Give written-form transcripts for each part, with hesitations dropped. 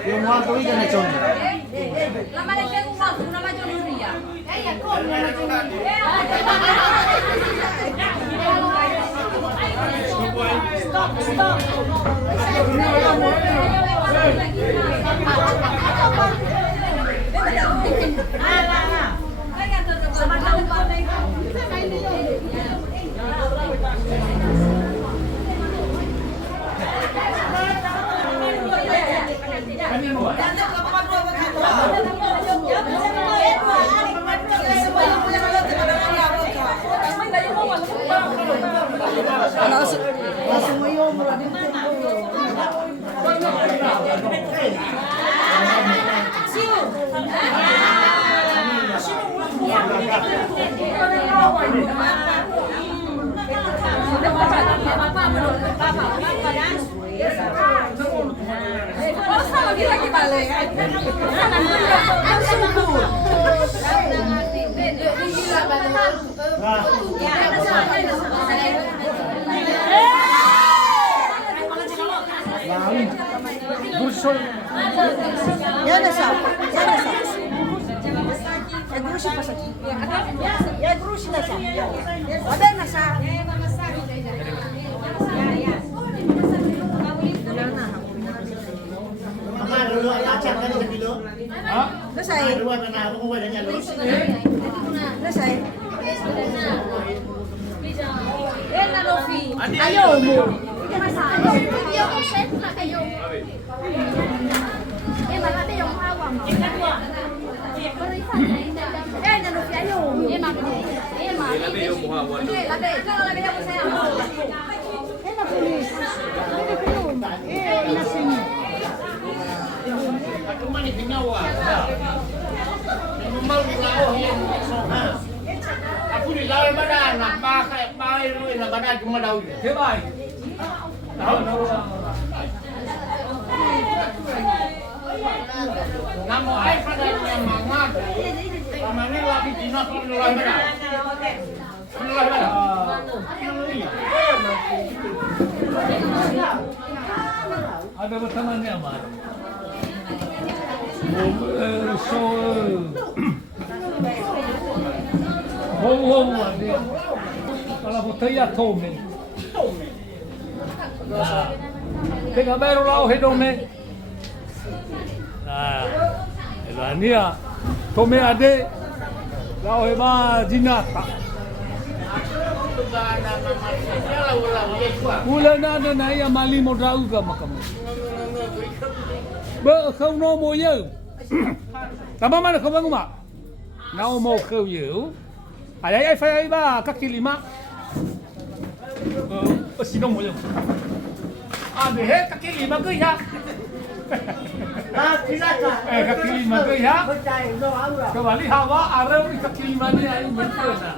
Yung mga tuloy ka na chon. Yan na siya. Nag-grocery pa siya. Nag-grocery na siya. Wala na siya. Nasay? Nasay? Ayaw mo. Video ko set na kayo. Malaki yung hawak mo. Nanofi, ayaw mo. Labi yung mukha mo. Labi, ikaw labi ako sa'yo. Aku di lawan badan, nak pakai lu nak badan cuma daun. Thế bài. Namo ai pada yang mangat. Kamane lagi dinas lu lawan badan. Lu lawan badan. Ada bertemannya Mas. Home dia. Kalau putih ya tome. Tengah baru lau hedome. Nah, elania tome ade lau heba jinata. Mula na na ya mali modal ga makam. Bơ không no mồ yêu. Tama mana kau bangun mak? Nau mau kau yêu. Ayah saya iba kaki lima. Sino mo yun? Ade he kaki lima ko ya. Kaki lima ko ya. Kembali hawa araw kaki lima ni ay betul na.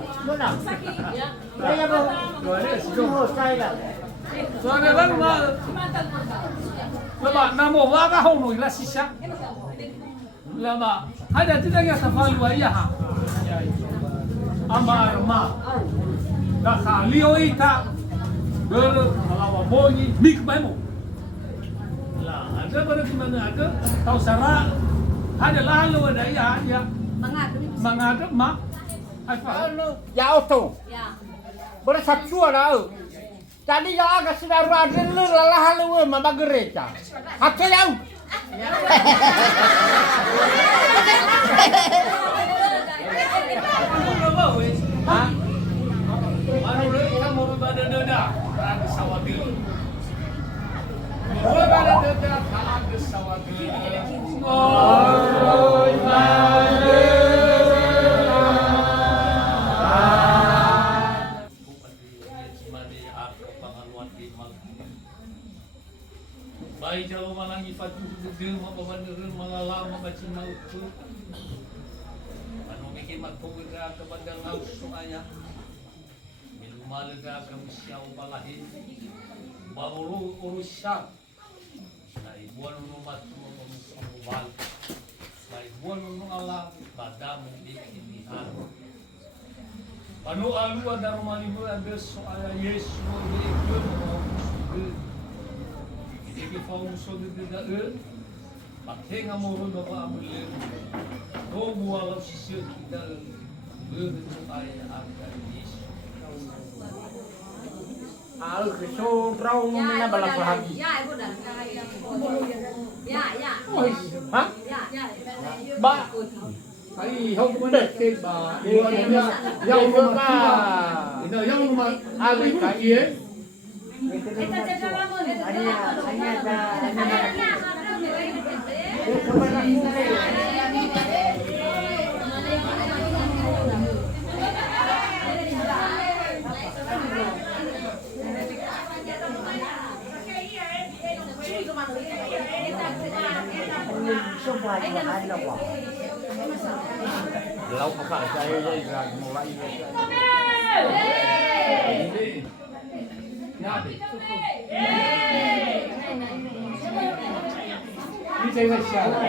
So na lang ma. Lama namo waga hono ila sisa. Lama ada tidak yang safari wa iya ha. Ama arma. Nakalio ita. Alawa monyi mik mo. Lah, ada pada di mana ada tahu sara. Ada lalu ada ya. Mangado mak. Ya auto. Bersatu ada. Tadi ya agak sudah ada lu lalah lu mama gereja. Hakil yang. Baik jauh malangi fatu duduk mga pamandaran mga lama bacin mautu. matulga ka bandang hauso aya. Milumalaga ka misyaw balahin. Bauru urusya. Na ibuan mo matulog sa mubal. Na ibuan mo alam badam bikinihan. Panu alu ada romalibu ada soal Yesus di ikut Iki faum so de da Patenga moro do ba amule. Do buala sisi kita begitu ayah akan Yesus. Al keso rau mina balas lagi. Ya, ibu dah. Ya, ya. Hah? Ya. Ba. Ai hau mana ke ba. Yang rumah. Ina yang rumah Ali kai. Lau kakak saya ya mulai. Ini saya siapa?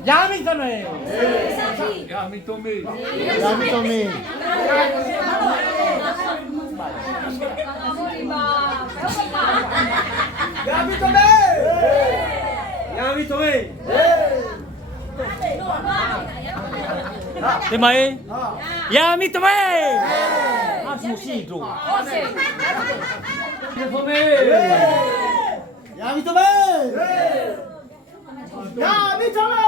Yami tome. Yami tome. Yami tome. Yami tome. Yami tome. Temai. Yami tome. Asu sido. Tome. Yami tome. Yami tome.